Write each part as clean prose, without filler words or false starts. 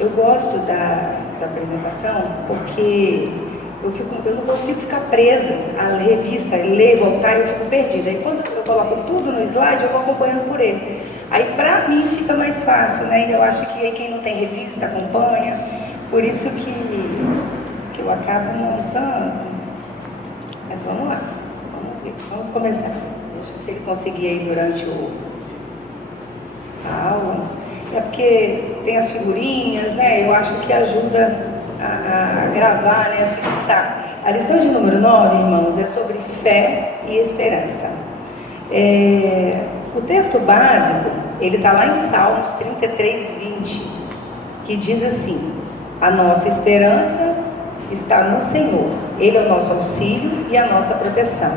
Eu gosto da apresentação porque eu não consigo ficar presa à revista, ler, voltar, eu fico perdida. Aí quando eu coloco tudo no slide, eu vou acompanhando por ele. Aí pra mim fica mais fácil, né? E eu acho que aí quem não tem revista acompanha, por isso que eu acabo montando. Mas vamos lá, vamos ver, vamos começar. Deixa eu se ele conseguir aí durante a aula. É porque tem as figurinhas, né? Eu acho que ajuda a gravar, né? A fixar. A lição de número 9, irmãos, é sobre fé e esperança. O texto básico, ele está lá em Salmos 33, 20, que diz assim: a nossa esperança está no Senhor, Ele é o nosso auxílio e a nossa proteção.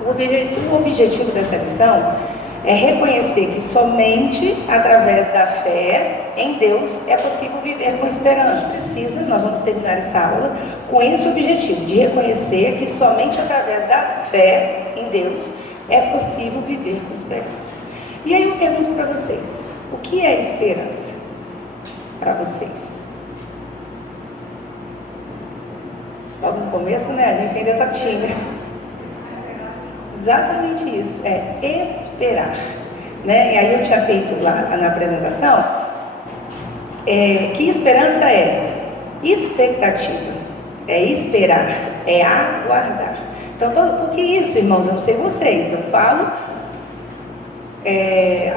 O objetivo dessa lição é reconhecer que somente através da fé em Deus é possível viver com esperança. Precisa, nós vamos terminar essa aula com esse objetivo, de reconhecer que somente através da fé em Deus é possível viver com esperança. E aí eu pergunto para vocês, o que é esperança para vocês? Logo no começo, né? A gente ainda está tímido. Exatamente isso, é esperar, né? E aí eu tinha feito lá na apresentação que esperança é expectativa, é esperar, é aguardar. Então, por que isso, irmãos? Eu não sei vocês, eu falo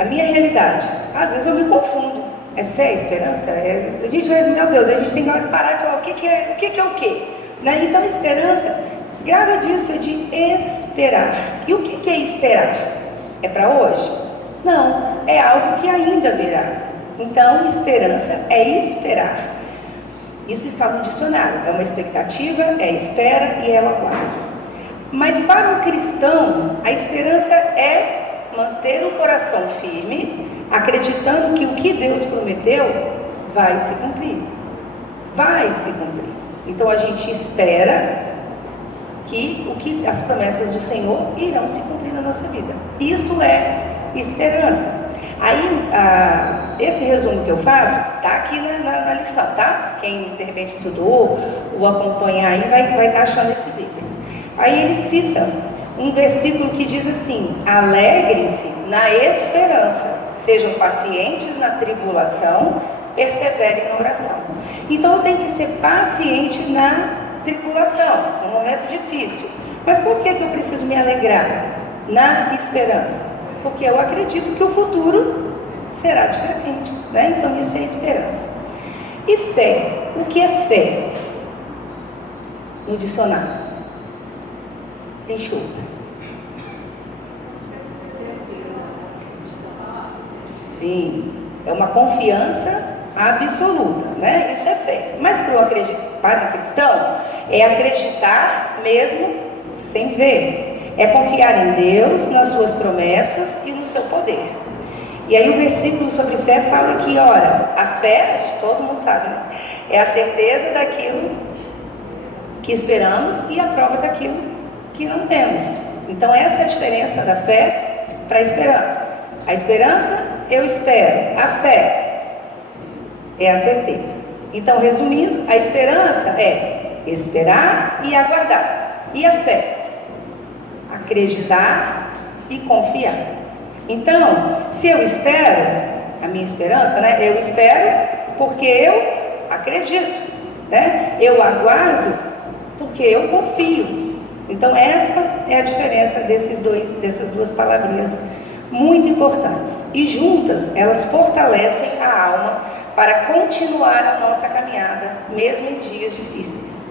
a minha realidade. Às vezes eu me confundo. É fé, esperança? A gente vai, meu Deus, a gente tem que parar e falar o que é o quê? Né? Então, esperança, grava disso, é de esperar. E o que é esperar? É para hoje? Não, é algo que ainda virá. Então, esperança é esperar. Isso está no dicionário, é uma expectativa, é espera e é o aguardo. Mas para um cristão, a esperança é manter o coração firme, acreditando que o que Deus prometeu vai se cumprir. Vai se cumprir. Então a gente espera que as promessas do Senhor irão se cumprir na nossa vida. Isso é esperança. Aí, esse resumo que eu faço está aqui na lição, tá? Quem de repente estudou ou acompanhar aí vai estar achando esses itens. Aí ele cita um versículo que diz assim: alegrem-se na esperança, sejam pacientes na tribulação, perseverem na oração. Então eu tenho que ser paciente na tribulação, num momento difícil. Mas por que eu preciso me alegrar na esperança? Porque eu acredito que o futuro será diferente, né? Então isso é esperança. E fé, o que é fé? No dicionário, enxuta. Sim, é uma confiança absoluta, né? Isso é fé. Mas para o cristão, é acreditar mesmo sem ver. É confiar em Deus, nas suas promessas e no seu poder. E aí o versículo sobre fé fala que, ora, a fé, todo mundo sabe, né? É a certeza daquilo que esperamos e a prova daquilo que não temos. Então essa é a diferença da fé para a esperança. A esperança, eu espero. A fé é a certeza. Então, resumindo, a esperança é esperar e aguardar. E a fé? Acreditar e confiar. Então, se eu espero, a minha esperança, né? Eu espero porque eu acredito, né? Eu aguardo porque eu confio. Então, essa é a diferença dessas duas palavrinhas muito importantes. E juntas, elas fortalecem a alma para continuar a nossa caminhada, mesmo em dias difíceis.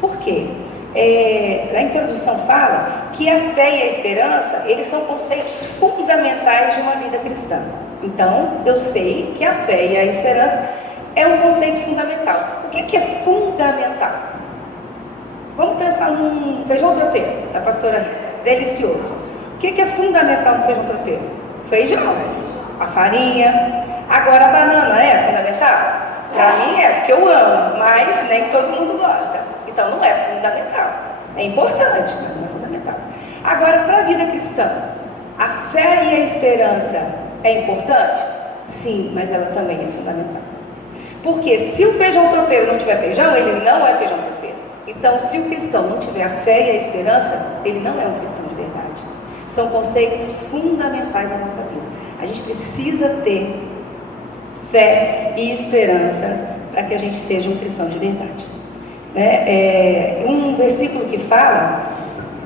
Por quê? Na introdução fala que a fé e a esperança, eles são conceitos fundamentais de uma vida cristã. Então, eu sei que a fé e a esperança é um conceito fundamental. O que é fundamental? Vamos pensar num feijão tropeiro, da pastora Rita, delicioso. O que é fundamental no feijão tropeiro? Feijão, a farinha. Agora, a banana é fundamental? Para mim é, porque eu amo, mas nem todo mundo gosta. Então não é fundamental. É importante, mas não é fundamental. Agora, para a vida cristã, a fé e a esperança é importante? Sim, mas ela também é fundamental. Porque se o feijão tropeiro não tiver feijão, ele não é feijão tropeiro. Então, se o cristão não tiver a fé e a esperança, ele não é um cristão de verdade. São conceitos fundamentais da nossa vida. A gente precisa ter fé e esperança para que a gente seja um cristão de verdade. Um versículo que fala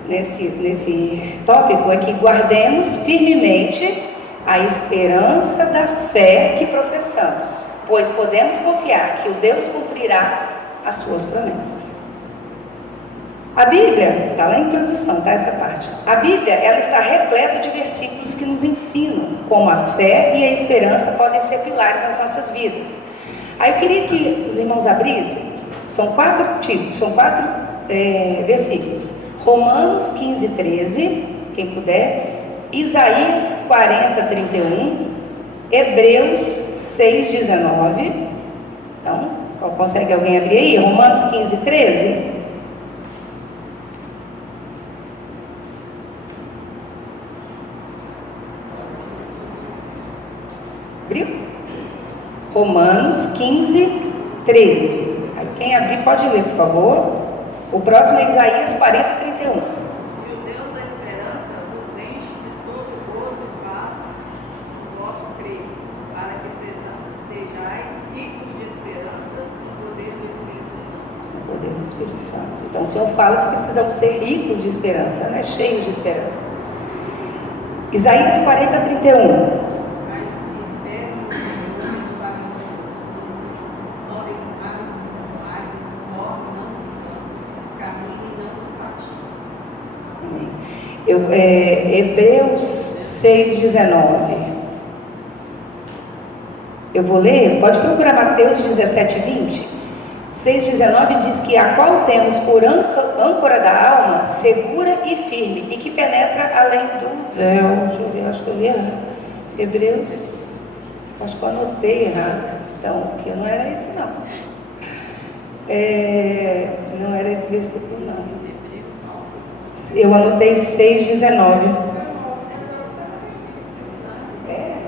nesse tópico é que guardemos firmemente a esperança da fé que professamos, pois podemos confiar que o Deus cumprirá as suas promessas. A Bíblia, está lá na introdução, tá essa parte. A Bíblia, ela está repleta de versículos que nos ensinam como a fé e a esperança podem ser pilares nas nossas vidas. Aí eu queria que os irmãos abrissem, são quatro versículos. Romanos 15, 13, quem puder. Isaías 40, 31. Hebreus 6, 19. Então, consegue alguém abrir aí? Romanos 15, 13. Abriu? Romanos 15, 13. Aí quem abrir pode ler, por favor. O próximo é Isaías 40, 31. E o Deus da esperança vos enche de todo gozo e paz no vosso crer, para que sejais ricos de esperança no poder do Espírito Santo. No poder do Espírito Santo. Então o Senhor fala que precisamos ser ricos de esperança, né? Cheios de esperança. Isaías 40, 31. Hebreus 6, 19. Eu vou ler, pode procurar Mateus 17, 20. 6, 19 diz que a qual temos por âncora da alma, segura e firme, e que penetra além do véu. Deixa eu ver, acho que eu li errado. Hebreus, acho que eu anotei errado. Então, que não era esse não. Não era esse versículo não. Eu anotei 6, 19.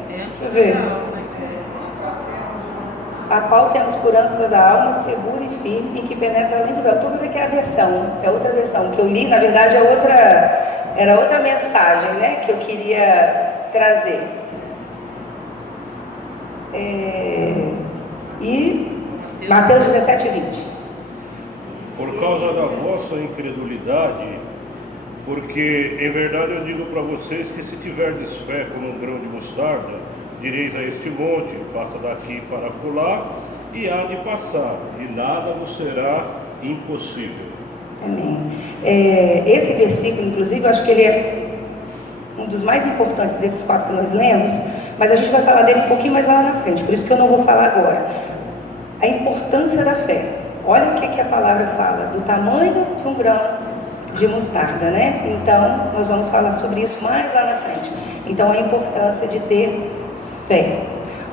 Deixa eu ver. A qual temos por âncora da alma, segura e firme, e que penetra além do véu. Estou vendo aqui a versão, é outra versão. Que eu li, na verdade, era outra mensagem, né, que eu queria trazer. E Mateus 17, 20. Por causa da vossa incredulidade, porque em verdade eu digo para vocês que se tiverdes fé como um grão de mostarda, direis a este monte, passa daqui para acolá, e há de passar, e nada vos será impossível. Amém. Esse versículo, inclusive, eu acho que ele é um dos mais importantes desses 4 que nós lemos, mas a gente vai falar dele um pouquinho mais lá na frente, por isso que eu não vou falar agora. A importância da fé. Olha o que a palavra fala, do tamanho de um grão de mostarda, né? Então, nós vamos falar sobre isso mais lá na frente. Então, a importância de ter fé.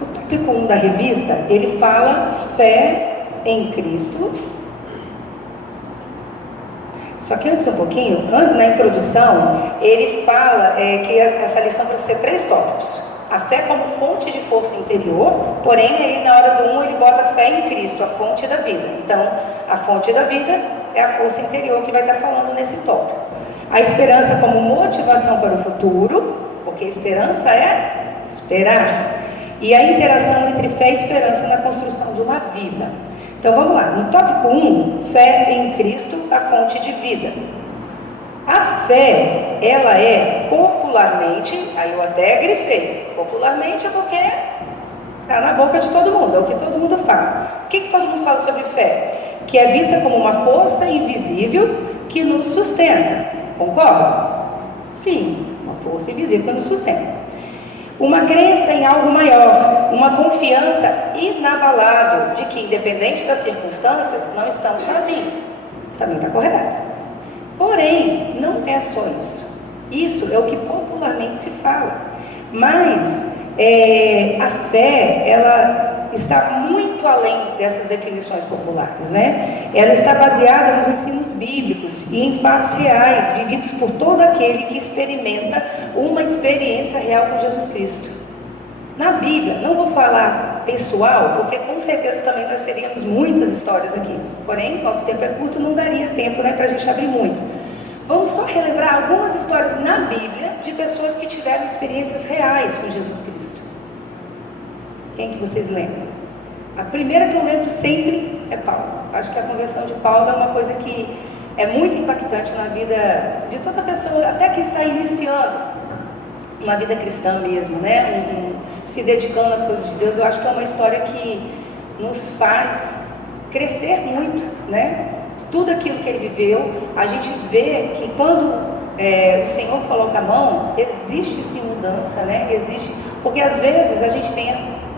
O tópico 1 da revista, ele fala fé em Cristo. Só que antes um pouquinho, na introdução, ele fala que essa lição vai ser 3 tópicos. A fé como fonte de força interior, porém aí na hora do 1 ele bota a fé em Cristo, a fonte da vida. Então, a fonte da vida é a força interior que vai estar falando nesse tópico. A esperança como motivação para o futuro, porque esperança é esperar. E a interação entre fé e esperança na construção de uma vida. Então vamos lá, no tópico 1, fé em Cristo, a fonte de vida. A fé, ela é popularmente, aí eu até grifei, popularmente é porque está na boca de todo mundo, é o que todo mundo fala. O que todo mundo fala sobre fé? Que é vista como uma força invisível que nos sustenta, concorda? Sim, uma força invisível que nos sustenta. Uma crença em algo maior, uma confiança inabalável de que, independente das circunstâncias, não estamos sozinhos. Também está correto. Porém, não é só isso. Isso é o que popularmente se fala. Mas a fé, ela está muito além dessas definições populares, né? Ela está baseada nos ensinos bíblicos e em fatos reais, vividos por todo aquele que experimenta uma experiência real com Jesus Cristo. Na Bíblia, não vou falar pessoal, porque com certeza também não histórias aqui, porém, nosso tempo é curto, não daria tempo, né, para a gente abrir muito. Vamos só relembrar algumas histórias na Bíblia de pessoas que tiveram experiências reais com Jesus Cristo. Quem que vocês lembram? A primeira que eu lembro sempre é Paulo. Acho que a conversão de Paulo é uma coisa que é muito impactante na vida de toda pessoa, até que está iniciando uma vida cristã mesmo, né? Se dedicando às coisas de Deus. Eu acho que é uma história que nos faz crescer muito, né? Tudo aquilo que ele viveu, a gente vê que quando o Senhor coloca a mão, existe sim mudança, né? Existe, porque às vezes a gente tem,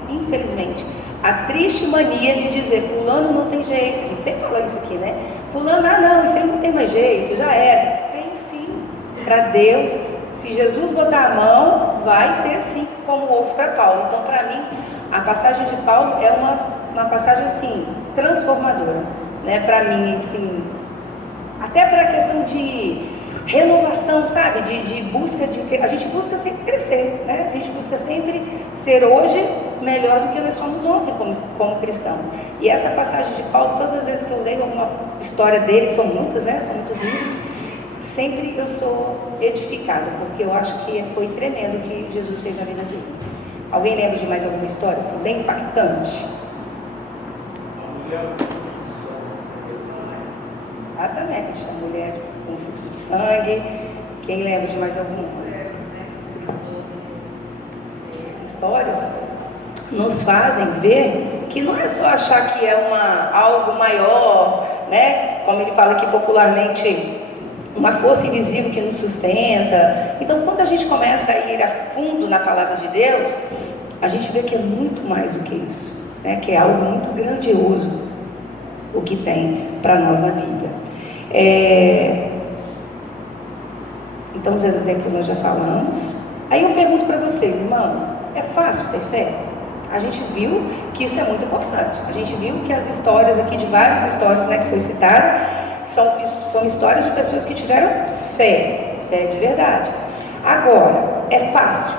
infelizmente, a triste mania de dizer, fulano não tem jeito. A gente sempre fala isso aqui, né? Fulano, não, isso aí não tem mais jeito, já era. Tem sim, para Deus. Se Jesus botar a mão, vai ter sim, como houve para Paulo. Então, para mim, a passagem de Paulo é uma passagem assim, transformadora, né? Para mim, assim, até para a questão de renovação, sabe? De busca, a gente busca sempre crescer, né? A gente busca sempre ser hoje melhor do que nós somos ontem como cristãos. E essa passagem de Paulo, todas as vezes que eu leio alguma história dele, que são muitas, né? São muitos livros, sempre eu sou edificada, porque eu acho que foi tremendo o que Jesus fez na vida dele. Alguém lembra de mais alguma história assim, bem impactante? Exatamente, a mulher com fluxo de sangue. Quem lembra de mais alguma? As histórias nos fazem ver que não é só achar que é algo maior, né? Como ele fala aqui popularmente, uma força invisível que nos sustenta. Então, quando a gente começa a ir a fundo na palavra de Deus, a gente vê que é muito mais do que isso, né? Que é algo muito grandioso o que tem para nós na Bíblia. Então, os exemplos nós já falamos. Aí eu pergunto para vocês, irmãos, é fácil ter fé? A gente viu que isso é muito importante. A gente viu que as histórias aqui, de várias histórias, né, que foi citada, são histórias de pessoas que tiveram fé de verdade. Agora, é fácil?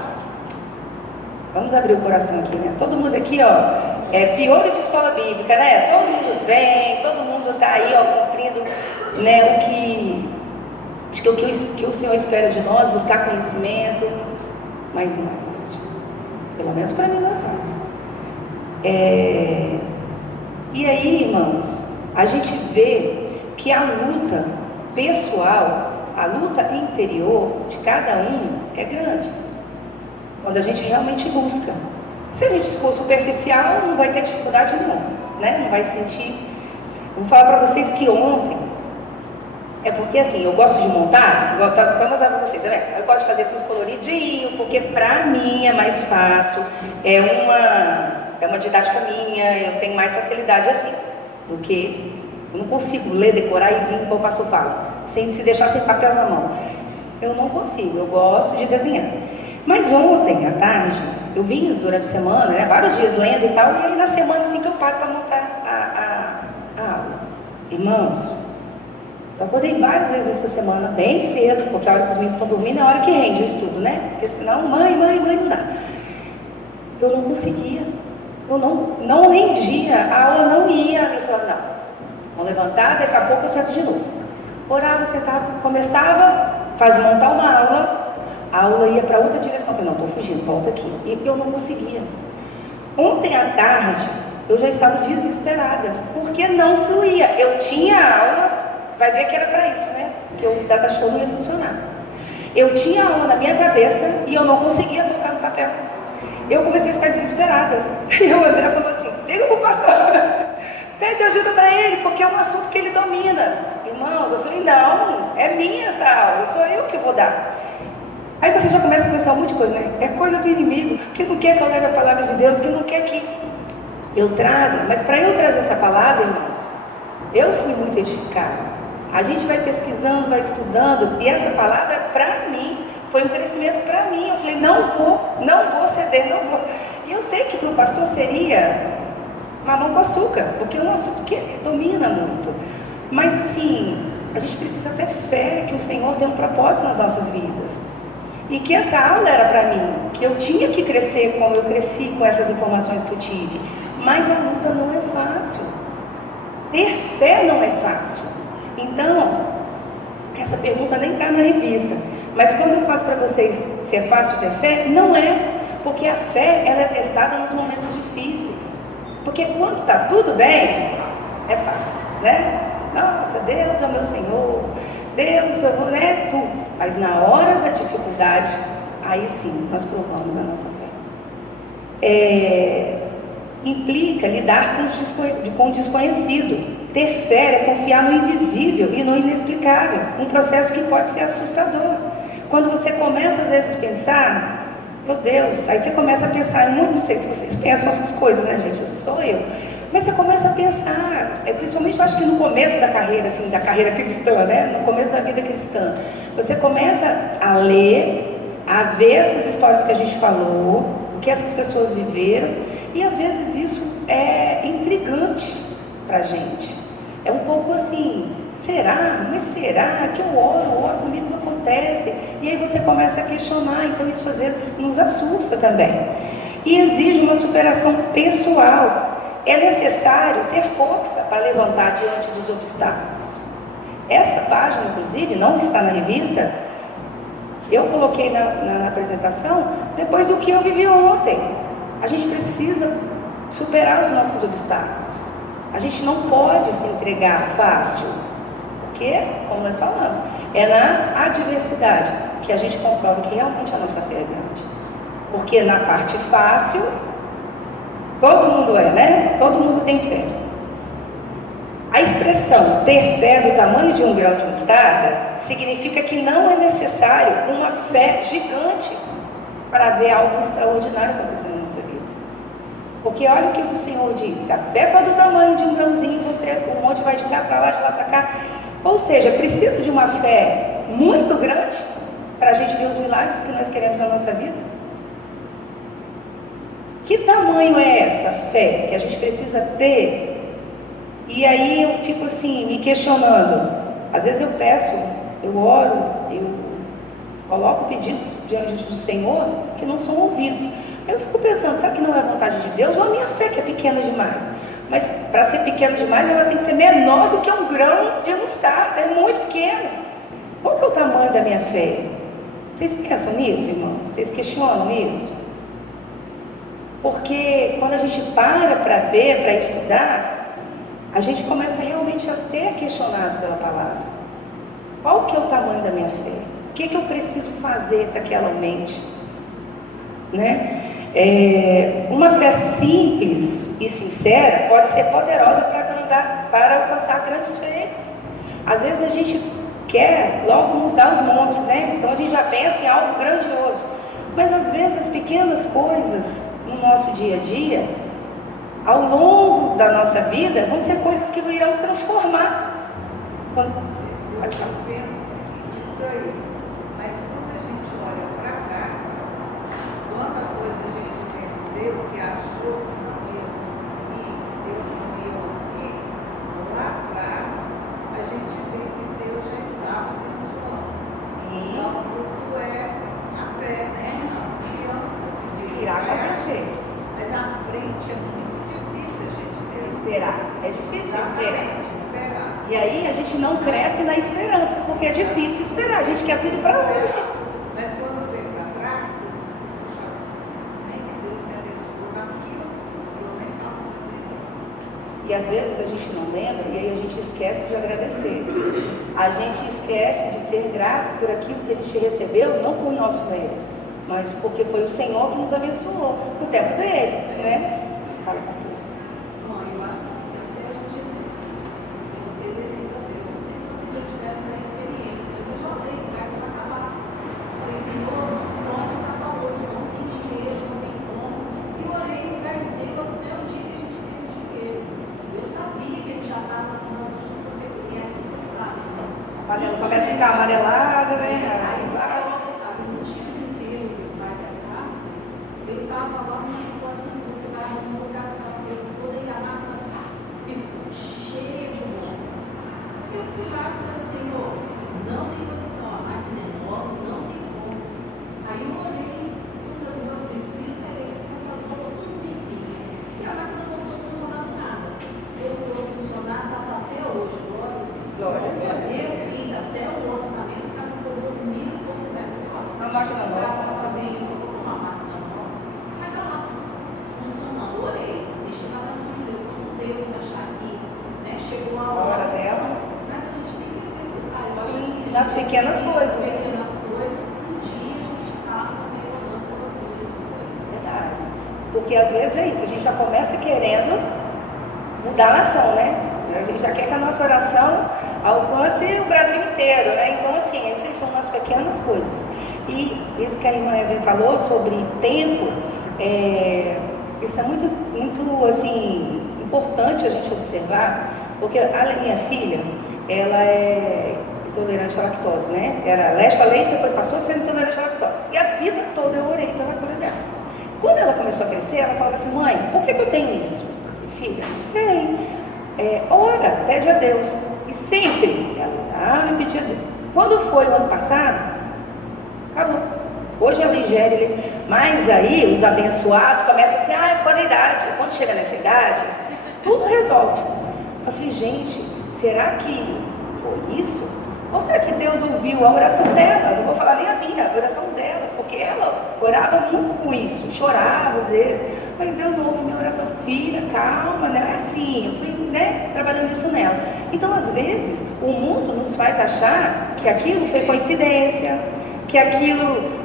Vamos abrir o coração aqui, né? Todo mundo aqui, ó, é piolho de escola bíblica, né? Todo mundo vem, todo mundo está aí, ó, cumprindo, né, o que o Senhor espera de nós, buscar conhecimento, mas não é fácil. Pelo menos para mim não é fácil. E aí, irmãos, a gente vê que a luta pessoal, a luta interior de cada um é grande. Quando a gente realmente busca. Se a gente for superficial, não vai ter dificuldade nenhuma, né? Não vai sentir. Vou falar para vocês que ontem, porque assim, eu gosto de montar, vou mostrar para vocês, né? Eu gosto de fazer tudo coloridinho, porque para mim é mais fácil, é uma didática minha, eu tenho mais facilidade assim, do que eu não consigo ler, decorar e vir como o pastor fala, sem se deixar sem papel na mão. Eu não consigo, eu gosto de desenhar. Mas ontem à tarde, eu vim durante a semana, né, vários dias lendo e tal, e aí na semana assim que eu paro para montar a aula. Irmãos, eu acordei várias vezes essa semana, bem cedo, porque a hora que os meninos estão dormindo é a hora que rende o estudo, né? Porque senão, mãe, não dá. Eu não conseguia, eu não rendia, a aula não ia. Eu falava, não, vamos levantar, daqui a pouco eu sento de novo. Orava, sentava, começava, fazia montar uma aula, a aula ia para outra direção. Eu falei, não, estou fugindo, volta aqui. E eu não conseguia. Ontem à tarde, eu já estava desesperada, porque não fluía. Eu tinha aula, vai ver que era para isso, né? Que o data show não ia funcionar. Eu tinha aula na minha cabeça e eu não conseguia colocar no papel. Eu comecei a ficar desesperada. E o André falou assim, liga para o pastor, pede ajuda para ele, porque é um assunto que ele domina. Irmãos, eu falei, não, é minha essa aula, sou eu que vou dar. Aí você já começa a pensar um monte de coisa, né? É coisa do inimigo, que não quer que eu leve a palavra de Deus, que não quer que eu traga. Mas para eu trazer essa palavra, irmãos, eu fui muito edificada. A gente vai pesquisando, vai estudando, e essa palavra, para mim, foi um crescimento para mim. Eu falei, não vou ceder, não vou. E eu sei que para o pastor seria mamão com açúcar, porque é um assunto que domina muito. Mas assim, a gente precisa ter fé que o Senhor tem um propósito nas nossas vidas. E que essa aula era para mim, que eu tinha que crescer como eu cresci com essas informações que eu tive. Mas a luta não é fácil. Ter fé não é fácil. Então, essa pergunta nem está na revista. Mas quando eu faço para vocês se é fácil ter fé, não é. Porque a fé, ela é testada nos momentos difíceis. Porque quando está tudo bem, é fácil, né? Nossa, Deus é o meu Senhor, Deus é tu. Mas na hora da dificuldade, aí sim, nós provamos a nossa fé. Implica lidar com o desconhecido. Ter fé é confiar no invisível e no inexplicável. Um processo que pode ser assustador. Quando você começa às vezes a pensar, meu Deus, aí você começa a pensar, não sei se vocês pensam essas coisas, né, gente? Sou eu. Mas você começa a pensar, principalmente eu acho que no começo da carreira, assim, da carreira cristã, né? No começo da vida cristã, você começa a ler, a ver essas histórias que a gente falou, o que essas pessoas viveram, e às vezes isso é intrigante pra gente. É um pouco assim, será? Mas será que eu oro comigo não acontece? E aí você começa a questionar, então isso às vezes nos assusta também. E exige uma superação pessoal. É necessário ter força para levantar diante dos obstáculos. Essa página, inclusive, não está na revista, eu coloquei na apresentação, depois do que eu vivi ontem. A gente precisa superar os nossos obstáculos. A gente não pode se entregar fácil, porque, como nós falamos, é na adversidade que a gente comprova que realmente a nossa fé é grande. Porque na parte fácil, todo mundo né? Todo mundo tem fé. A expressão ter fé do tamanho de um grão de mostarda significa que não é necessário uma fé gigante para ver algo extraordinário acontecendo na nossa vida. Porque olha o que o Senhor disse: se a fé for do tamanho de um grãozinho, o monte vai de cá para lá, de lá para cá. Ou seja, precisa de uma fé muito grande para a gente ver os milagres que nós queremos na nossa vida. Que tamanho é essa fé que a gente precisa ter? E aí eu fico assim, me questionando. Às vezes eu peço, eu oro, eu coloco pedidos diante do Senhor que não são ouvidos. Eu fico pensando, será que não é a vontade de Deus ou a minha fé que é pequena demais? Mas para ser pequena demais, ela tem que ser menor do que um grão de mostarda, é muito pequeno. Qual que é o tamanho da minha fé? Vocês pensam nisso, irmãos? Vocês questionam isso? Porque quando a gente para ver, para estudar, a gente começa realmente a ser questionado pela palavra. Qual que é o tamanho da minha fé? O que eu preciso fazer para que ela aumente? Né? Uma fé simples e sincera pode ser poderosa para alcançar grandes feitos. Às vezes a gente quer logo mudar os montes, né? Então a gente já pensa em algo grandioso. Mas às vezes as pequenas coisas no nosso dia a dia, ao longo da nossa vida, vão ser coisas que irão transformar. Pode falar. Eu penso o seguinte, isso aí, mas quando a gente olha para trás, quanta coisa a gente venceu, que achou que não ia conseguir, que Deus não ia ouvir, lá atrás, a gente vê que Deus já estava abençoando. Então, isso é a fé, né? A confiança de Deus. Irá acontecer. Mas à frente é muito difícil a gente ver. Esperar. É difícil esperar. Esperar. E aí a gente não cresce na esperança, porque é difícil esperar. A gente quer tudo para hoje. Mas quando eu venho para trás, puxa, nem que Deus me abençoou naquilo que eu nem estava fazendo. E às vezes a gente não lembra e aí a gente esquece de agradecer. A gente esquece de ser grato por aquilo que a gente recebeu, não por nosso mérito, mas porque foi o Senhor que nos abençoou no tempo dele, né? Fala, pastor. Bom, eu acho assim, a fé a gente exercita. E você exercita a fé. Eu não sei se você já tivesse essa experiência, mas eu já orei em casa para acabar. Falei, Senhor, pode acabar hoje, não tem dinheiro, não tem como. E eu orei em lugar dele, no primeiro dia que a gente teve dinheiro. Eu sabia que ele já estava assim, mas hoje você conhece, você sabe. Né? A panela começa a ficar amarelada, né? Aí você olha, no dia inteiro do pai da casa, eu estava lá numa situação que você vai arrumar um lugar para uma coisa toda e a máquina ficou cheia de mão. Eu fui lá e falei, Senhor, não tem condição, a máquina é nova, não tem como. Aí eu olhei, pus as mãos, preciso sair com essas roupas tudo limpinho. E a máquina não voltou a funcionar nada. Voltou a funcionar, estava nas pequenas coisas. Pequenas coisas, um dia a gente está também orando pelas mesmas coisas. Verdade. Porque às vezes é isso, a gente já começa querendo mudar a nação, né? A gente já quer que a nossa oração alcance o Brasil inteiro, né? Então, assim, isso aí são as pequenas coisas. E isso que a irmã Evelyn falou sobre tempo, isso é muito, assim, importante a gente observar, porque a minha filha, ela é intolerante à lactose, né? Era alérgica a leite, depois passou a ser intolerante à lactose. E a vida toda eu orei pela cura dela. Quando ela começou a crescer, ela falava assim: mãe, por que eu tenho isso? Filha, não sei. Ora, pede a Deus. E sempre ela me pedia a Deus. Quando foi o ano passado, acabou. Hoje ela ingere leite. Mas aí os abençoados começam assim: por causa da idade. Quando chega nessa idade, tudo resolve. Eu falei: gente, será que foi isso? Ou será que Deus ouviu a oração dela? Não vou falar nem a minha, a oração dela, porque ela orava muito com isso, chorava às vezes, mas Deus não ouve minha oração. Filha, calma, né? Assim, eu fui, né, trabalhando isso nela. Então, às vezes, o mundo nos faz achar que aquilo foi coincidência, que aquilo,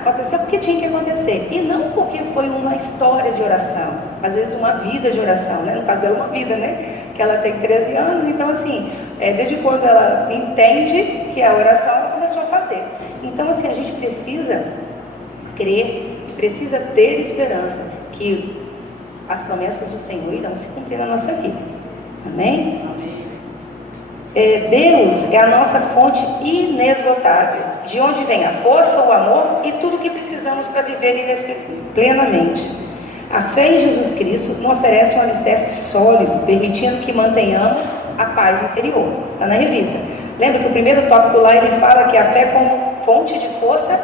aconteceu porque tinha que acontecer, e não porque foi uma história de oração, às vezes uma vida de oração, né? No caso dela, uma vida, né? Que ela tem 13 anos, então assim, desde quando ela entende que é a oração, ela começou a fazer. Então assim, a gente precisa crer, precisa ter esperança que as promessas do Senhor irão se cumprir na nossa vida. Amém? Deus é a nossa fonte inesgotável, de onde vem a força, o amor e tudo o que precisamos para viver plenamente. A fé em Jesus Cristo nos oferece um alicerce sólido, permitindo que mantenhamos a paz interior. Está na revista. Lembra que o primeiro tópico lá ele fala que a fé como fonte de força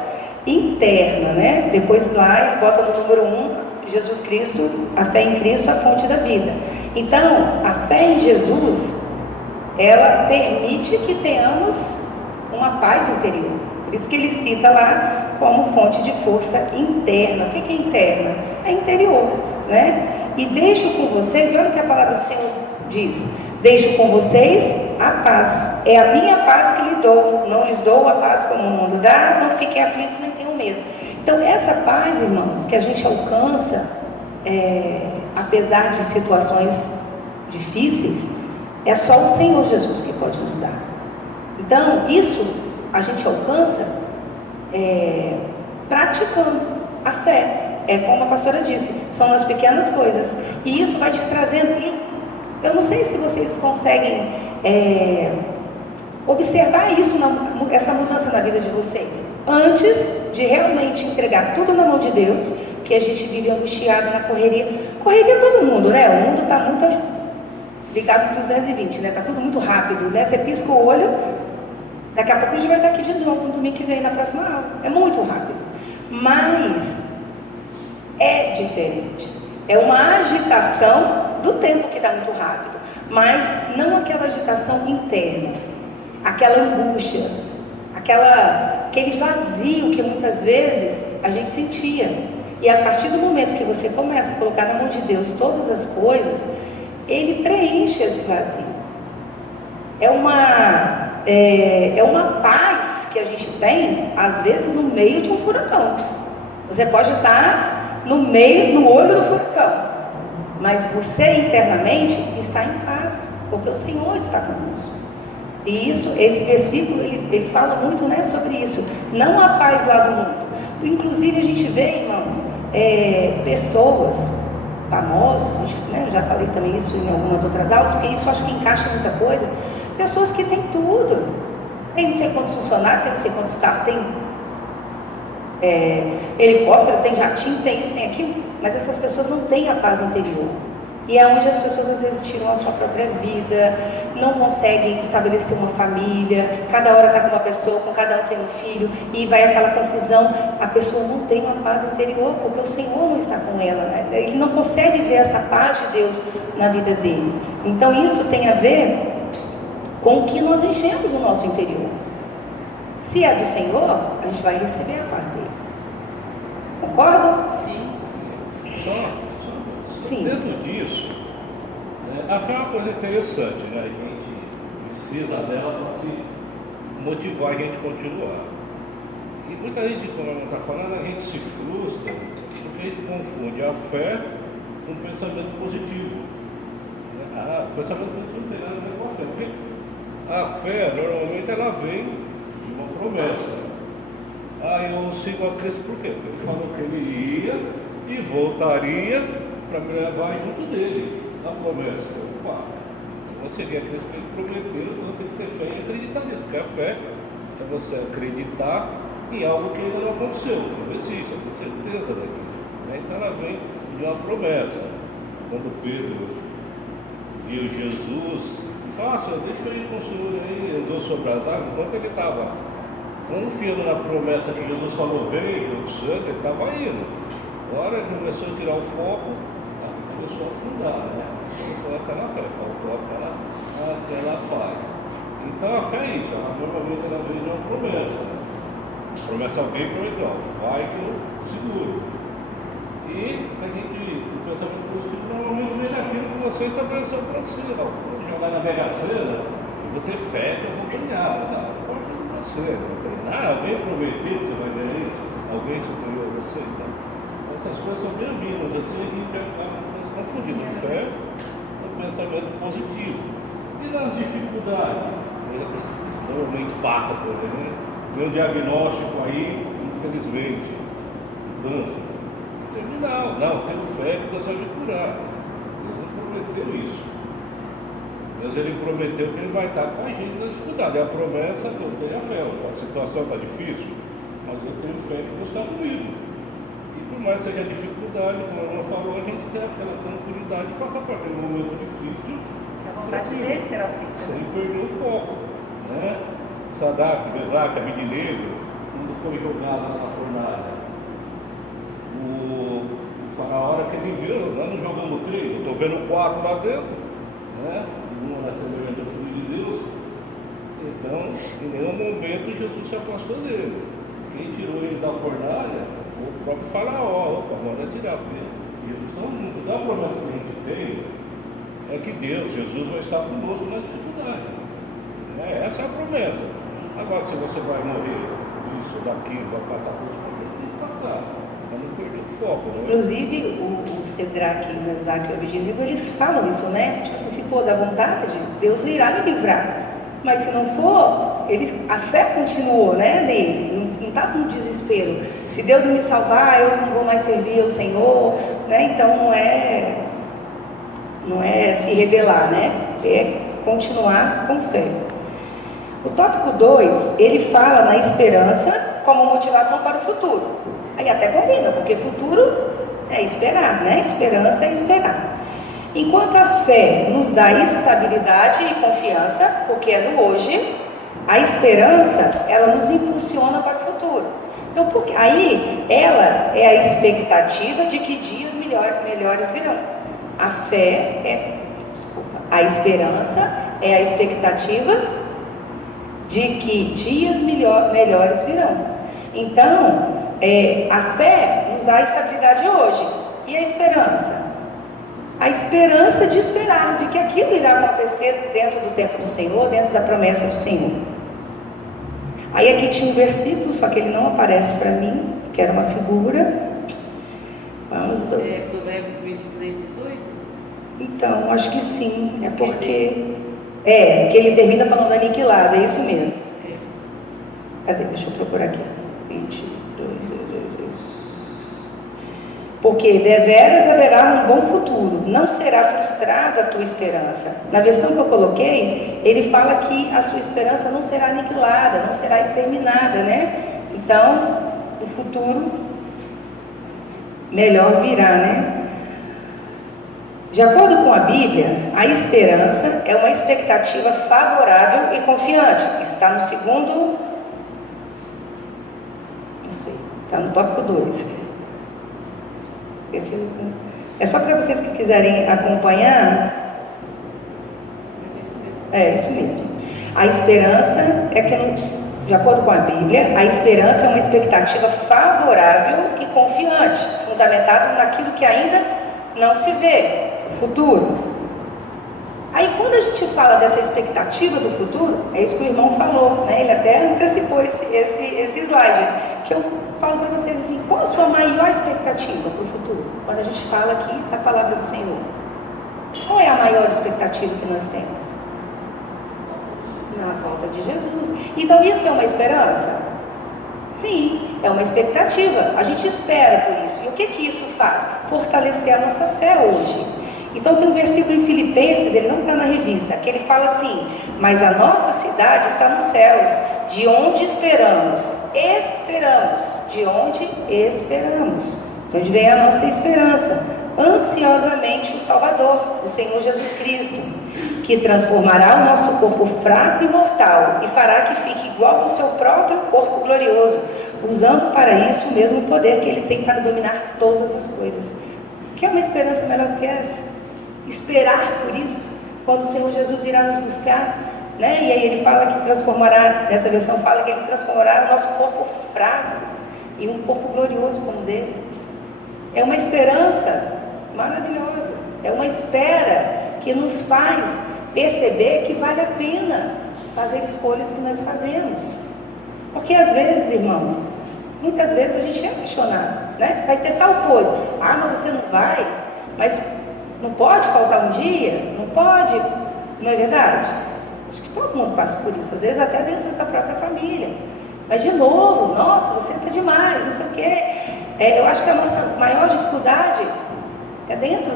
interna, né? Depois lá ele bota no número 1, Jesus Cristo, a fé em Cristo, a fonte da vida. Então, a fé em Jesus, ela permite que tenhamos uma paz interior. Por isso que ele cita lá como fonte de força interna. O que é interna? É interior, né? E deixo com vocês, olha o que a palavra do Senhor diz: deixo com vocês a paz. É a minha paz que lhe dou. Não lhes dou a paz como o mundo dá. Não fiquem aflitos nem tenham medo. Então essa paz, irmãos, que a gente alcança, apesar de situações difíceis, é só o Senhor Jesus que pode nos dar. Então isso a gente alcança praticando a fé. É como a pastora disse, são as pequenas coisas. E isso vai te trazendo. E eu não sei se vocês conseguem observar isso, essa mudança na vida de vocês. Antes de realmente entregar tudo na mão de Deus, que a gente vive angustiado na correria. Correria todo mundo, né? O mundo está muito ligado no 220, né? Está tudo muito rápido, né? Você pisca o olho, daqui a pouco a gente vai estar aqui de novo no domingo que vem na próxima aula. É muito rápido. Mas é diferente. É uma agitação do tempo que está muito rápido, mas não aquela agitação interna, aquela angústia, aquele vazio que muitas vezes a gente sentia. E a partir do momento que você começa a colocar na mão de Deus todas as coisas, Ele preenche esse vazio. É uma paz que a gente tem, às vezes, no meio de um furacão. Você pode estar no olho do furacão, mas você internamente está em paz, porque o Senhor está conosco. E esse versículo, ele fala muito, né, sobre isso. Não há paz lá do mundo. Inclusive a gente vê, irmãos, pessoas famosos, né, eu já falei também isso em algumas outras aulas, porque isso acho que encaixa muita coisa. Pessoas que têm tudo, tem não sei quantos funcionários, tem não sei quantos carros, tem helicóptero, tem jatinho, tem isso, tem aquilo, mas essas pessoas não têm a paz interior. E é onde as pessoas às vezes tiram a sua própria vida, não conseguem estabelecer uma família, cada hora está com uma pessoa, com cada um tem um filho, e vai aquela confusão. A pessoa não tem uma paz interior, porque o Senhor não está com ela, né? Ele não consegue ver essa paz de Deus na vida dele. Então isso tem a ver com o que nós enchemos o nosso interior. Se é do Senhor, a gente vai receber a paz dele. Concordam? Sim. Sim. Dentro disso, a fé é uma coisa interessante, né? A gente precisa dela para se motivar a gente a continuar. E muita gente, como ela está falando, a gente se frustra porque a gente confunde a fé com o pensamento positivo. O pensamento positivo não tem nada a ver com a fé, porque a fé normalmente ela vem de uma promessa. Eu sigo a Cristo por quê? Porque ele falou que ele ia e voltaria para me levar junto dele, na promessa. Opa, eu vou seguir a Cristo que ele prometeu, eu tenho que ter fé e acreditar nisso, porque a fé é você acreditar em algo que ainda não aconteceu, não existe, eu tenho certeza daquilo. Então ela vem de uma promessa. Quando Pedro viu Jesus, deixa eu ir com o Senhor aí, andou sobre as águas, enquanto ele estava confiando na promessa que Jesus falou, vem, o sangue, ele estava indo. Agora ele começou a tirar o foco, começou a afundar, né? Faltou aquela fé, faltou aquela paz. Então a fé é isso, normalmente ela vem de uma promessa. A promessa alguém prometeu, vai que eu seguro. E o pensamento positivo normalmente vem daquilo que você estabeleceu para si. Quando jogar na Mega Sena, eu vou ter fé que eu vou ganhar. Não importa de você, não tem nada. Alguém prometeu que você vai ganhar isso? Alguém superior a você? Então, essas coisas são bem mínimas, assim a gente acaba confundindo fé com pensamento positivo. E nas dificuldades, normalmente passa por aí, né? Tem um diagnóstico aí, infelizmente, câncer. Não, tenho fé que Deus vai me curar. Deus não prometeu isso. Mas ele prometeu que ele vai estar com a gente na dificuldade. É a promessa que eu tenho a fé. A situação está difícil, mas eu tenho fé que Deus está comigo. E por mais que seja dificuldade, como a irmã falou, a gente tem aquela tranquilidade de passar por aquele momento difícil. A vontade dele será feita. Sem perder o foco. Né? Sadraque, Mesaque, Abednego, quando foi jogado na fornalha. A hora que ele viu, nós não jogamos 3, eu estou vendo 4 lá dentro, né? Um na semelhança do Filho de Deus. Então, em nenhum momento Jesus se afastou dele. Quem tirou ele da fornalha foi o próprio Faraó. Manda tirar, porque Jesus não nunca. Da promessa que a gente tem é que Deus, Jesus vai estar conosco na dificuldade. Essa é a promessa. Agora, se você vai morrer isso, daquilo, vai passar por isso, tem que passar. Para não perder o foco. Né? Inclusive, o Sadraque, o Mesaque e o Abednego, eles falam isso, né? Tipo assim, se for da vontade, Deus irá me livrar. Mas se não for, a fé continuou, né, nele. Não estava no desespero. Se Deus não me salvar, eu não vou mais servir ao Senhor, né? Então não é se rebelar, né? É continuar com fé. O tópico 2, ele fala na esperança como motivação para o futuro. Aí até combina, porque futuro é esperar, né? Esperança é esperar. Enquanto a fé nos dá estabilidade e confiança, porque é no hoje, a esperança, ela nos impulsiona para o futuro. Então, porque aí ela é a expectativa de que dias melhores virão. A esperança é a expectativa de que dias melhores virão. Então, a fé nos dá a estabilidade hoje. E a esperança? A esperança de esperar, de que aquilo irá acontecer dentro do tempo do Senhor, dentro da promessa do Senhor. Aí aqui tinha um versículo, só que ele não aparece para mim, que era uma figura. Vamos lá. Provérbios 23, 18? Então, acho que sim, é porque... que ele termina falando aniquilado, é isso mesmo. Cadê? Deixa eu procurar aqui. 22. Porque deveras haverá um bom futuro, não será frustrada a tua esperança. Na versão que eu coloquei, ele fala que a sua esperança não será aniquilada, não será exterminada, né? Então, o futuro melhor virá, né? De acordo com a Bíblia, a esperança é uma expectativa favorável e confiante. Está no segundo... Não sei, está no tópico 2. É só para vocês que quiserem acompanhar. É isso mesmo. A esperança é que, de acordo com a Bíblia, a esperança é uma expectativa favorável e confiante, fundamentada naquilo que ainda não se vê, o futuro. Aí quando a gente gente fala dessa expectativa do futuro, é isso que o irmão falou, né? Ele até antecipou esse slide, que eu falo para vocês assim, qual a sua maior expectativa para o futuro? Quando a gente fala aqui da palavra do Senhor, qual é a maior expectativa que nós temos? Na volta de Jesus. Então isso é uma esperança? Sim, é uma expectativa. A gente espera por isso. E o que isso faz? Fortalecer a nossa fé hoje. Então tem um versículo em Filipenses, ele não está na revista, que ele fala assim: mas a nossa cidade está nos céus, de onde esperamos, de onde esperamos. De onde vem a nossa esperança? Ansiosamente o Salvador, o Senhor Jesus Cristo, que transformará o nosso corpo fraco e mortal e fará que fique igual ao seu próprio corpo glorioso, usando para isso o mesmo poder que ele tem para dominar todas as coisas. Quer uma esperança melhor do que essa? Esperar por isso, quando o Senhor Jesus irá nos buscar, né? E aí ele fala que transformará, nessa versão fala que ele transformará o nosso corpo fraco em um corpo glorioso como o dele. É uma esperança maravilhosa, é uma espera que nos faz perceber que vale a pena fazer escolhas que nós fazemos. Porque às vezes, irmãos, muitas vezes a gente é questionado, né? Vai ter tal coisa, mas você não vai, mas não pode faltar um dia, não pode, não é verdade? Acho que todo mundo passa por isso, às vezes até dentro da própria família. Mas de novo, nossa, você está demais, não sei o quê. Eu acho que a nossa maior dificuldade é dentro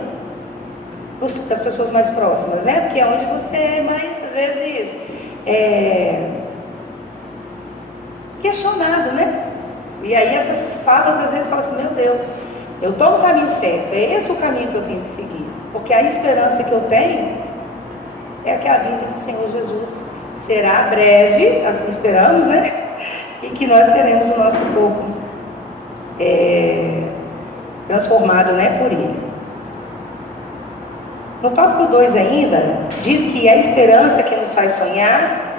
das pessoas mais próximas, né? Porque é onde você é mais, às vezes, questionado, né? E aí essas falas, às vezes, falam assim, meu Deus, eu estou no caminho certo, é esse o caminho que eu tenho que seguir. Porque a esperança que eu tenho é que a vinda do Senhor Jesus será breve, assim esperamos, né? E que nós teremos o nosso corpo transformado, né, por Ele. No tópico 2 ainda, diz que a esperança que nos faz sonhar,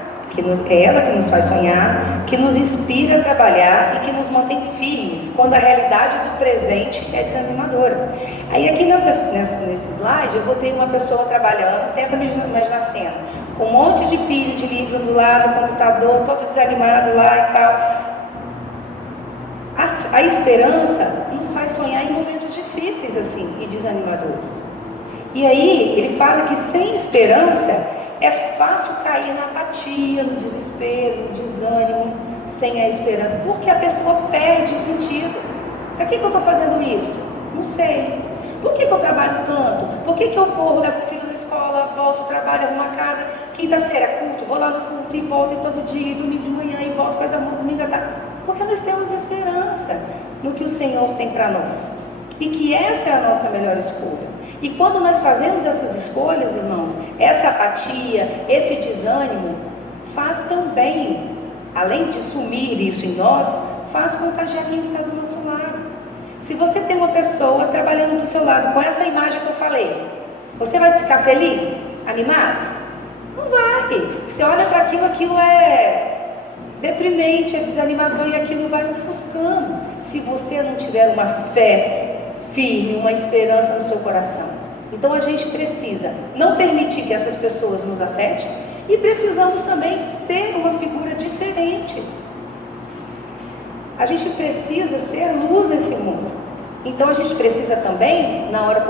é ela que nos faz sonhar, que nos inspira a trabalhar e que nos mantém firmes quando a realidade do presente é desanimadora. Aí aqui nesse slide eu botei uma pessoa trabalhando, tenta imaginar a cena, com um monte de pilha de livro do lado, computador, todo desanimado lá e tal. A esperança nos faz sonhar em momentos difíceis assim e desanimadores. E aí ele fala que sem esperança é fácil cair na apatia, no desespero, no desânimo, sem a esperança, porque a pessoa perde o sentido. Para que eu estou fazendo isso? Não sei. Por que eu trabalho tanto? Por que eu corro, levo o filho na escola, volto, trabalho, arrumo a casa, quinta-feira culto, vou lá no culto e volto e todo dia, domingo de manhã e volto, faz almoço, domingo à tarde? Porque nós temos esperança no que o Senhor tem para nós. E que essa é a nossa melhor escolha. E quando nós fazemos essas escolhas, irmãos, essa apatia, esse desânimo, faz também, além de sumir isso em nós, faz contagiar quem está do nosso lado. Se você tem uma pessoa trabalhando do seu lado com essa imagem que eu falei, você vai ficar feliz? Animado? Não vai. Você olha para aquilo, aquilo é deprimente, é desanimador e aquilo vai ofuscando. Se você não tiver uma fé firme, uma esperança no seu coração. Então a gente precisa não permitir que essas pessoas nos afetem e precisamos também ser uma figura diferente. A gente precisa ser luz nesse mundo. Então a gente precisa também, na hora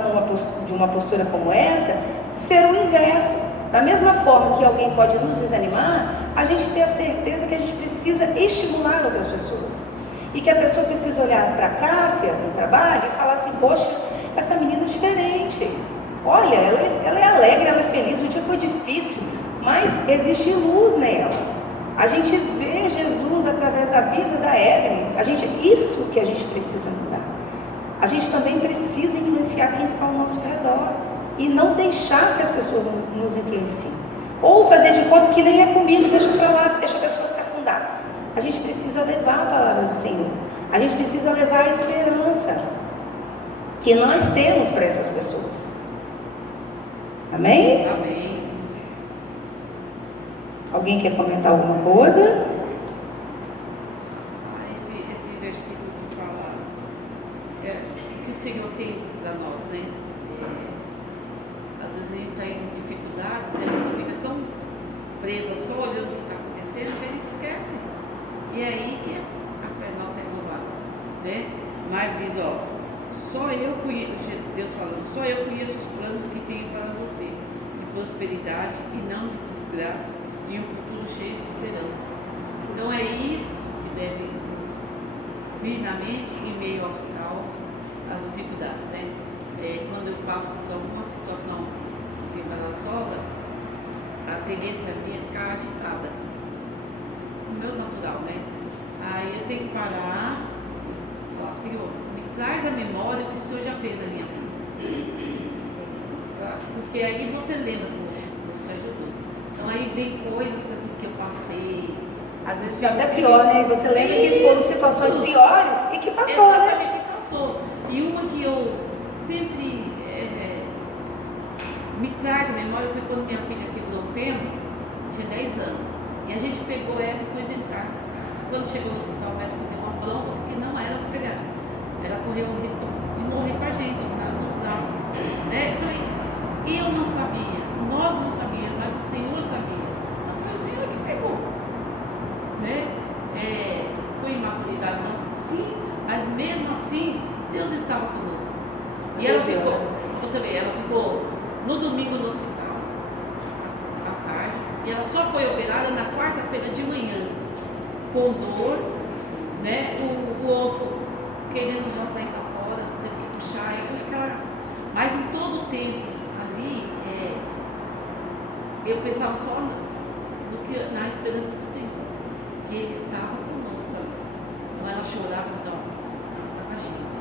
de uma postura como essa, ser o inverso. Da mesma forma que alguém pode nos desanimar, a gente ter a certeza que a gente precisa estimular outras pessoas. E que a pessoa precisa olhar para a Cássia no trabalho e falar assim, poxa, essa menina é diferente. Olha, ela é alegre, ela é feliz, o dia foi difícil, mas existe luz nela. A gente vê Jesus através da vida da Evelyn. Isso que a gente precisa mudar. A gente também precisa influenciar quem está ao nosso redor. E não deixar que as pessoas nos influenciem. Ou fazer de conta que nem é comigo, deixa para lá, deixa a pessoa se afundar. A gente precisa levar a palavra do Senhor. A gente precisa levar a esperança que nós temos para essas pessoas. Amém? Amém. Alguém quer comentar alguma coisa? Esse versículo que fala que o Senhor tem para nós, né? Às vezes a gente está em dificuldades e a gente fica E aí que a fé nossa é renovada, né? Mas diz, ó, só eu conheço, Deus falando, só eu conheço os planos que tenho para você, de prosperidade e não de desgraça, e um futuro cheio de esperança. Então é isso que deve nos vir na mente em meio aos caos, às dificuldades, né? Quando eu passo por alguma situação embaraçosa, a tendência minha é ficar agitada. O meu natural, né? Aí eu tenho que parar e falar, Senhor, me traz a memória que o Senhor já fez na minha vida. Porque aí você lembra que você ajudou. Então aí vem coisas assim que eu passei. Às vezes fica até pior, né? Você lembra que foram situações piores e que passou, exatamente, né? que passou. E uma que eu sempre me traz a memória foi quando minha filha quebrou o fêmur, tinha 10 anos. E a gente pegou ela e pôs dentro do carro. Quando chegou no hospital, o médico fez uma bronca, porque não era para pegar. Ela correu o risco de morrer com a gente, nos braços. Né? E eu não sabia, nós não sabíamos, mas o Senhor sabia. Então foi o Senhor que pegou. Né? Foi imaturidade nossa? Sim, mas mesmo assim, Deus estava conosco. E ela ficou, você vê, ela ficou no domingo no hospital, à tarde, e ela só foi operada na quarta-feira de manhã, com dor, né? O osso querendo já sair para fora, teve que puxar, mas em todo o tempo ali, eu pensava só na esperança do Senhor, que Ele estava conosco. Então ela chorava e falava, Deus está com a gente.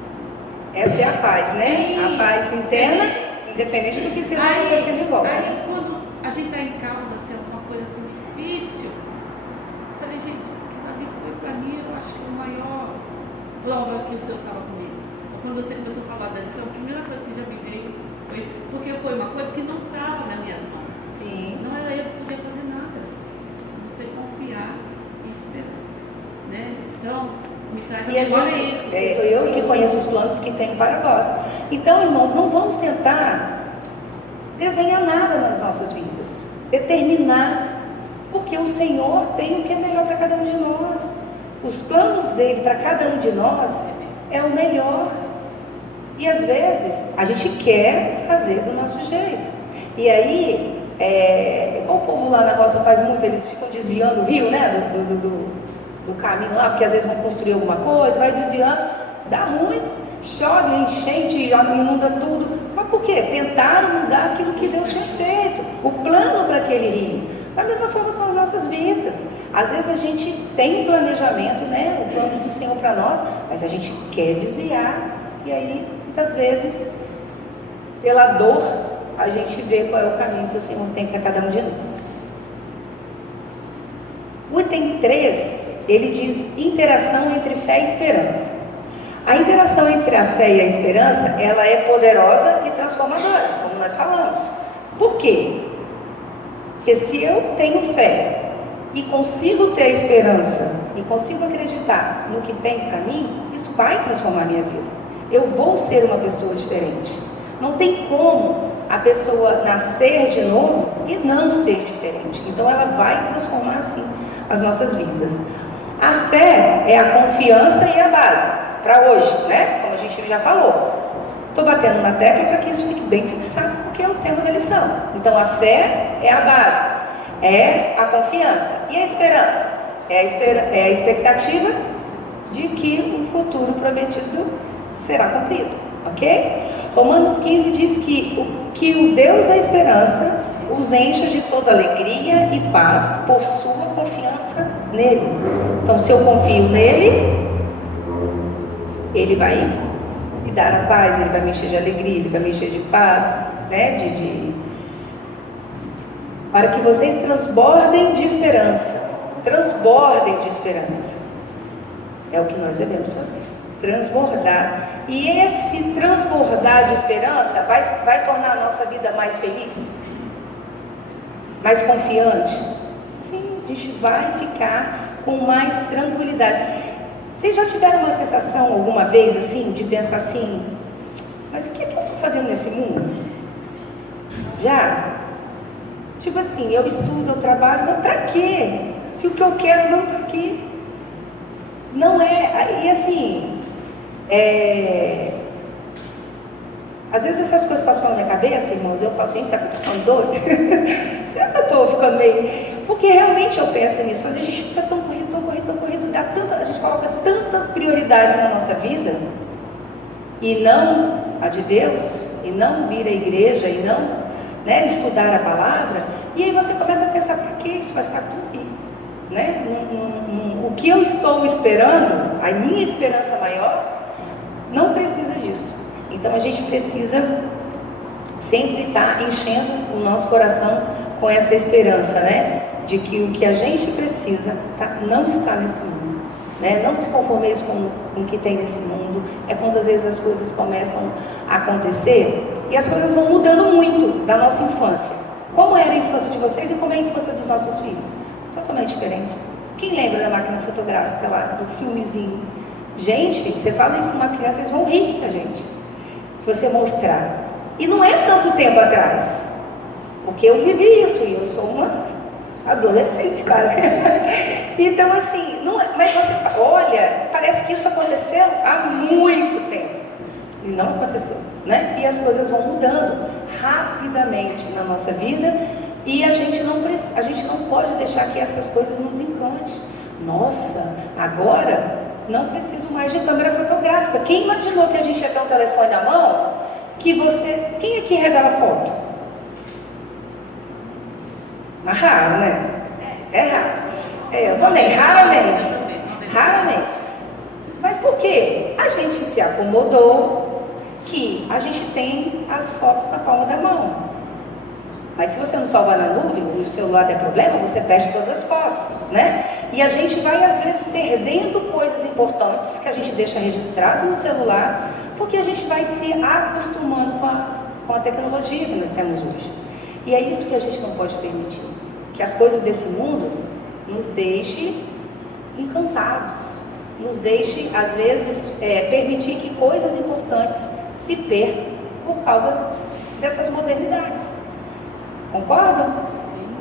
Essa é a paz, né? Sim. A paz interna, independente do que esteja acontecendo em volta. Aí quando a gente está em causa, assim, alguma coisa assim difícil, eu falei, gente, aquilo ali foi para mim, eu acho que a maior prova que o Senhor estava comigo. Quando você começou a falar da lição, a primeira coisa que já me veio foi porque foi uma coisa que não estava nas minhas mãos. Sim. Não era eu que podia fazer nada. Você confiar e esperar. Né? Então, me traz E a memória gente, sou eu que conheço os planos que tenho para nós. Então, irmãos, não vamos tentar desenhar nada nas nossas vidas, determinar, porque o Senhor tem o que é melhor para cada um de nós. Os planos dele para cada um de nós é o melhor. E às vezes a gente quer fazer do nosso jeito. E aí, igual o povo lá na roça faz muito, eles ficam desviando o rio, né? Do caminho lá, porque às vezes vão construir alguma coisa, vai desviando, dá ruim, chove, enchente, inunda tudo. Mas por quê? Tentaram mudar aquilo que Deus tinha feito, o plano para aquele rio. Da mesma forma são as nossas vidas. Às vezes a gente tem um planejamento, né? O plano do Senhor para nós, mas a gente quer desviar. E aí, muitas vezes, pela dor, a gente vê qual é o caminho que o Senhor tem para cada um de nós. O item 3, ele diz interação entre fé e esperança. A interação entre a fé e a esperança, ela é poderosa e transformadora, como nós falamos. Por quê? Porque se eu tenho fé e consigo ter esperança e consigo acreditar no que tem para mim, isso vai transformar a minha vida. Eu vou ser uma pessoa diferente. Não tem como a pessoa nascer de novo e não ser diferente. Então ela vai transformar sim as nossas vidas. A fé é a confiança e a base para hoje, né? Como a gente já falou. Estou batendo na tecla para que isso fique bem fixado, porque é o tema da lição. Então a fé é a base, é a confiança. E a esperança? É a expectativa de que o futuro prometido será cumprido, ok? Romanos 15 diz que o Deus da esperança os encha de toda alegria e paz por sua confiança nele. Então, se eu confio nele, ele vai me dar a paz, ele vai me encher de alegria, ele vai me encher de paz, né? Para que vocês transbordem de esperança. Transbordem de esperança. É o que nós devemos fazer. Transbordar. E esse transbordar de esperança vai tornar a nossa vida mais feliz? Mais confiante? Sim, a gente vai ficar com mais tranquilidade. Vocês já tiveram uma sensação alguma vez assim, de pensar assim, mas o que é que eu estou fazendo nesse mundo? Já? Tipo assim, eu estudo, eu trabalho, mas para quê? Se o que eu quero não está aqui. Não é, e assim, às vezes essas coisas passam pela minha cabeça, irmãos, eu falo, gente, será que eu estou ficando doido? Será que eu estou ficando meio... Porque realmente eu penso nisso, às vezes a gente fica tão corrido, a gente coloca tantas prioridades na nossa vida, e não a de Deus, e não vir à igreja, e não, né, estudar a palavra, e aí você começa a pensar, para que isso vai ficar tudo aí? Né? O que eu estou esperando, a minha esperança maior, não precisa disso. Então a gente precisa sempre estar enchendo o nosso coração com essa esperança, né? De que o que a gente precisa não está nesse mundo, né? Não se conformeis com o que tem nesse mundo. É quando às vezes as coisas começam a acontecer e as coisas vão mudando muito da nossa infância. Como era a infância de vocês e como é a infância dos nossos filhos? Totalmente diferente. Quem lembra da máquina fotográfica lá, do filmezinho? Gente, você fala isso para uma criança, eles vão rir com a gente, se você mostrar. E não é tanto tempo atrás, porque eu vivi isso e eu sou uma adolescente, cara. Então assim, não é, mas você olha, parece que isso aconteceu há muito tempo e não aconteceu, né? E as coisas vão mudando rapidamente na nossa vida e a gente não pode deixar que essas coisas nos encantem. Nossa, agora não preciso mais de câmera fotográfica. Quem imaginou que a gente ia ter um telefone na mão que você... Quem aqui revela foto? Mas raro, né? É raro. Eu também, raramente. Raramente. Mas por quê? A gente se acomodou que a gente tem as fotos na palma da mão. Mas se você não salvar na nuvem, o celular der problema, você perde todas as fotos, né? E a gente vai, às vezes, perdendo coisas importantes que a gente deixa registrado no celular, porque a gente vai se acostumando com a tecnologia que nós temos hoje. E é isso que a gente não pode permitir, que as coisas desse mundo nos deixem encantados, nos deixe, às vezes, permitir que coisas importantes se percam por causa dessas modernidades. Concordam? Sim.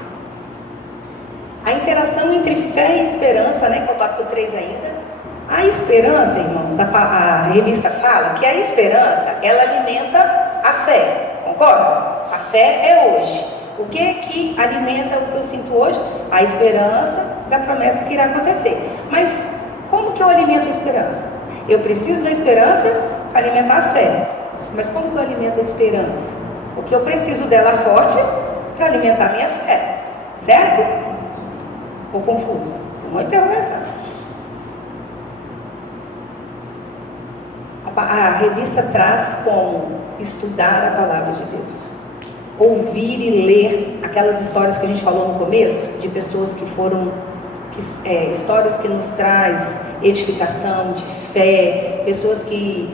A interação entre fé e esperança, né, que é o tópico 3 ainda. A esperança, irmãos, a revista fala que a esperança, ela alimenta a fé. Concorda? A fé é hoje. O que é que alimenta o que eu sinto hoje? A esperança da promessa que irá acontecer. Mas como que eu alimento a esperança? Eu preciso da esperança para alimentar a fé. Mas como que eu alimento a esperança? Porque eu preciso dela forte para alimentar a minha fé. Certo? Ou confusa? Uma interrogação. A revista traz como estudar a palavra de Deus. Ouvir e ler aquelas histórias que a gente falou no começo, de pessoas que foram, histórias que nos traz edificação, de fé, pessoas que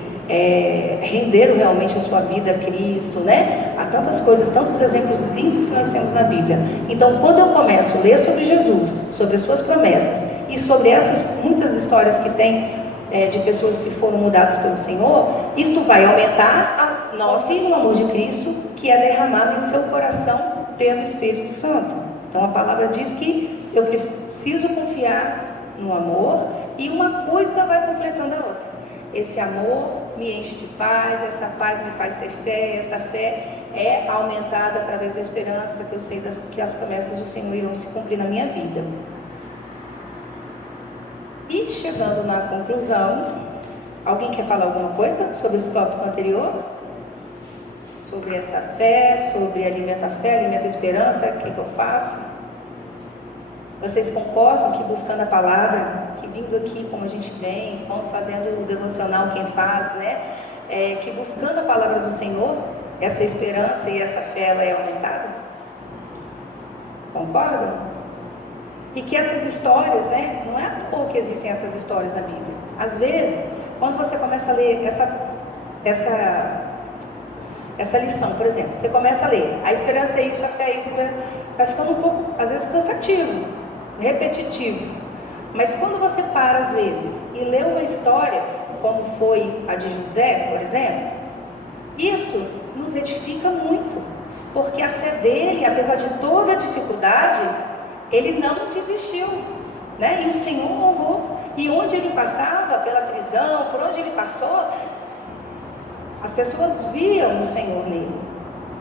renderam realmente a sua vida a Cristo, né? Há tantas coisas, tantos exemplos lindos que nós temos na Bíblia. Então, quando eu começo a ler sobre Jesus, sobre as suas promessas e sobre essas muitas histórias que tem de pessoas que foram mudadas pelo Senhor, isso vai aumentar a nossa e o amor de Cristo, que é derramado em seu coração pelo Espírito Santo. Então a palavra diz que eu preciso confiar no amor e uma coisa vai completando a outra. Esse amor me enche de paz, essa paz me faz ter fé, essa fé é aumentada através da esperança que eu sei que as promessas do Senhor irão se cumprir na minha vida. E chegando na conclusão, alguém quer falar alguma coisa sobre esse tópico anterior? Sobre essa fé, sobre alimenta a fé, alimenta a esperança, o que eu faço? Vocês concordam que buscando a palavra, que vindo aqui como a gente vem, como fazendo o devocional quem faz, né? Que buscando a palavra do Senhor, essa esperança e essa fé ela é aumentada? Concordam? E que essas histórias, né, não é à toa que existem essas histórias na Bíblia. Às vezes, quando você começa a ler essa lição, por exemplo, você começa a ler, a esperança é isso, a fé é isso, vai ficando um pouco, às vezes, cansativo, repetitivo. Mas quando você para, às vezes, e lê uma história, como foi a de José, por exemplo, isso nos edifica muito, porque a fé dele, apesar de toda a dificuldade, ele não desistiu. né? E o Senhor honrou. E onde ele passava, pela prisão, por onde ele passou, as pessoas viam o Senhor nele,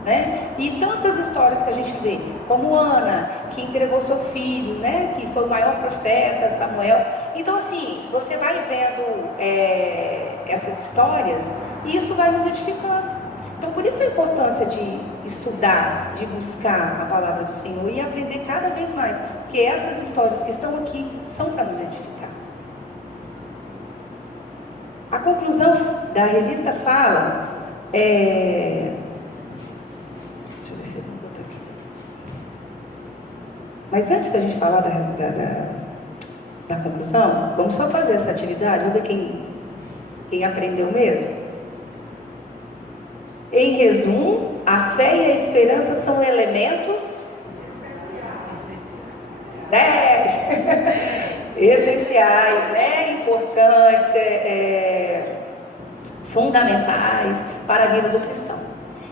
né? E tantas histórias que a gente vê, como Ana, que entregou seu filho, né? Que foi o maior profeta, Samuel. Então assim, você vai vendo essas histórias e isso vai nos edificando. Então por isso a importância de estudar, de buscar a palavra do Senhor e aprender cada vez mais, porque essas histórias que estão aqui são para nos edificar. A conclusão da revista fala, deixa eu ver se eu vou botar aqui. Mas antes da gente falar da conclusão, vamos só fazer essa atividade, vamos ver quem aprendeu mesmo. Em resumo, a fé e a esperança são elementos essenciais, né? Importantes, fundamentais para a vida do cristão.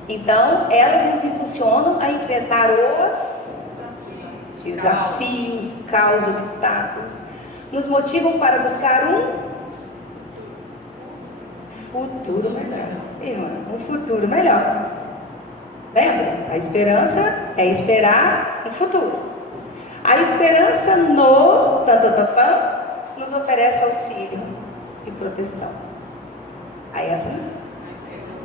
Então, elas nos impulsionam a enfrentar os desafios, caos, obstáculos, nos motivam para buscar um futuro melhor. Um futuro melhor. Lembra? A esperança é esperar um futuro. A esperança nos oferece auxílio e proteção. Aí essa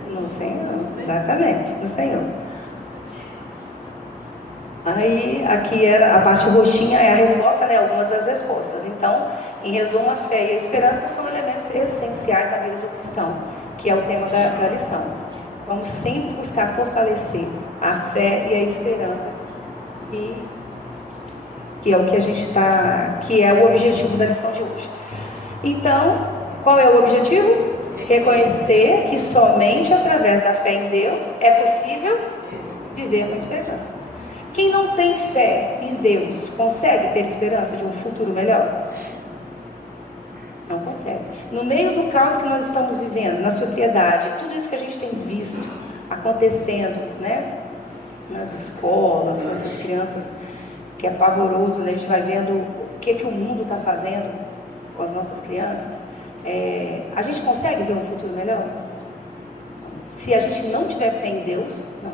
no Senhor, exatamente, no Senhor. Aí aqui era a parte roxinha, é a resposta, né? Algumas das respostas. Então, em resumo, a fé e a esperança são elementos essenciais na vida do cristão, que é o tema da lição. Vamos sempre buscar fortalecer a fé e a esperança, que é o que a gente que é o objetivo da lição de hoje. Então, qual é o objetivo? Reconhecer que somente através da fé em Deus é possível viver com esperança. Quem não tem fé em Deus consegue ter esperança de um futuro melhor? Não consegue. No meio do caos que nós estamos vivendo, na sociedade, tudo isso que a gente tem visto acontecendo, né? Nas escolas, com essas crianças, que é pavoroso, né? A gente vai vendo o que o mundo está fazendo com as nossas crianças. A gente consegue ver um futuro melhor? Se a gente não tiver fé em Deus, não.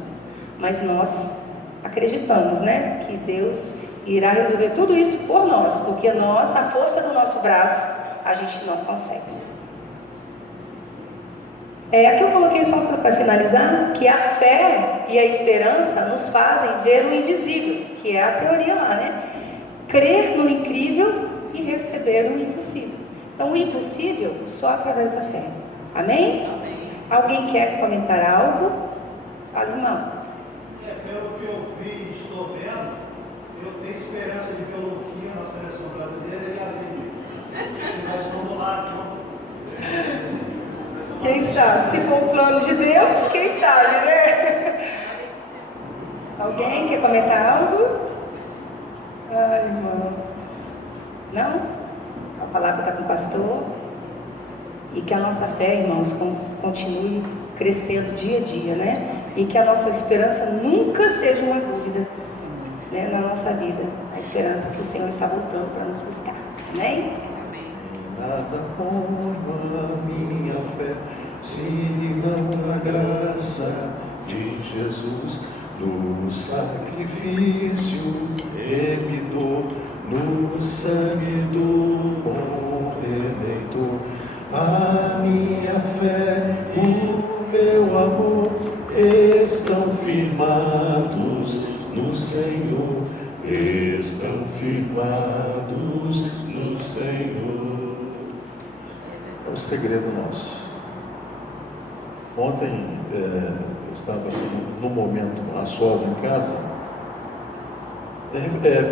Mas nós acreditamos, né? Que Deus irá resolver tudo isso por nós, porque nós, na força do nosso braço, a gente não consegue. Aqui eu coloquei só para finalizar, que a fé e a esperança nos fazem ver o invisível, que é a teoria lá, né? Crer no incrível e receber o impossível. Então, o impossível só através da fé. Amém? Amém. Alguém quer comentar algo? Fala, irmão. Pelo que eu vi e estou vendo, eu tenho esperança de ver o Luquinha na seleção brasileira e a Lídia. Nós estamos lá, Quem sabe? Se for o plano de Deus, quem sabe, né? Alguém quer comentar algo? Ai, irmão. Não? A palavra está com o pastor. E que a nossa fé, irmãos, continue crescendo dia a dia, né? E que a nossa esperança nunca seja uma dúvida, né, na nossa vida. A esperança que o Senhor está voltando para nos buscar. Amém? Nada como a minha fé, senão a graça de Jesus, no sacrifício remidor, no sangue do bom Redentor. A minha fé, o meu amor, estão firmados no Senhor, estão firmados no Senhor. É um segredo nosso. Ontem eu estava assim, num momento a sós em casa,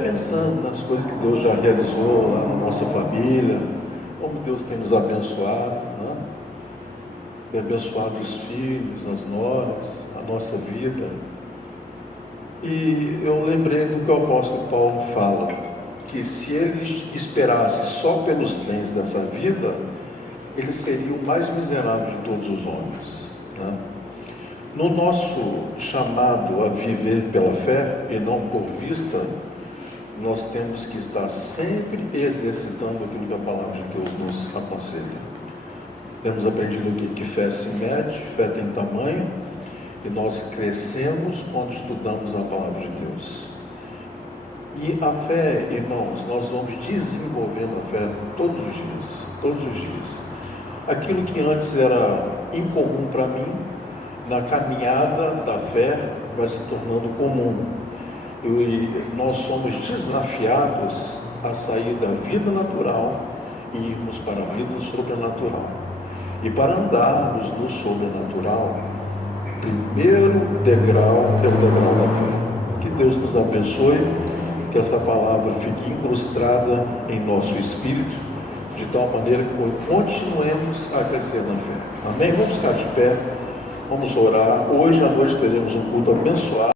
pensando nas coisas que Deus já realizou lá na nossa família, como Deus tem nos abençoado, né? Tem abençoado os filhos, as noras, a nossa vida. E eu lembrei do que o apóstolo Paulo fala, que se ele esperasse só pelos bens dessa vida, ele seria o mais miserável de todos os homens, né? No nosso chamado a viver pela fé e não por vista, nós temos que estar sempre exercitando aquilo que a palavra de Deus nos aconselha. Temos aprendido aqui que fé se mede, fé tem tamanho, e nós crescemos quando estudamos a palavra de Deus. E a fé, irmãos, nós vamos desenvolvendo a fé todos os dias, todos os dias. Aquilo que antes era incomum para mim, na caminhada da fé vai se tornando comum. E nós somos desafiados a sair da vida natural e irmos para a vida sobrenatural. E para andarmos no sobrenatural, o primeiro degrau é o degrau da fé. Que Deus nos abençoe, que essa palavra fique incrustada em nosso espírito, de tal maneira que continuemos a crescer na fé. Amém? Vamos ficar de pé, vamos orar. Hoje à noite teremos um culto abençoado.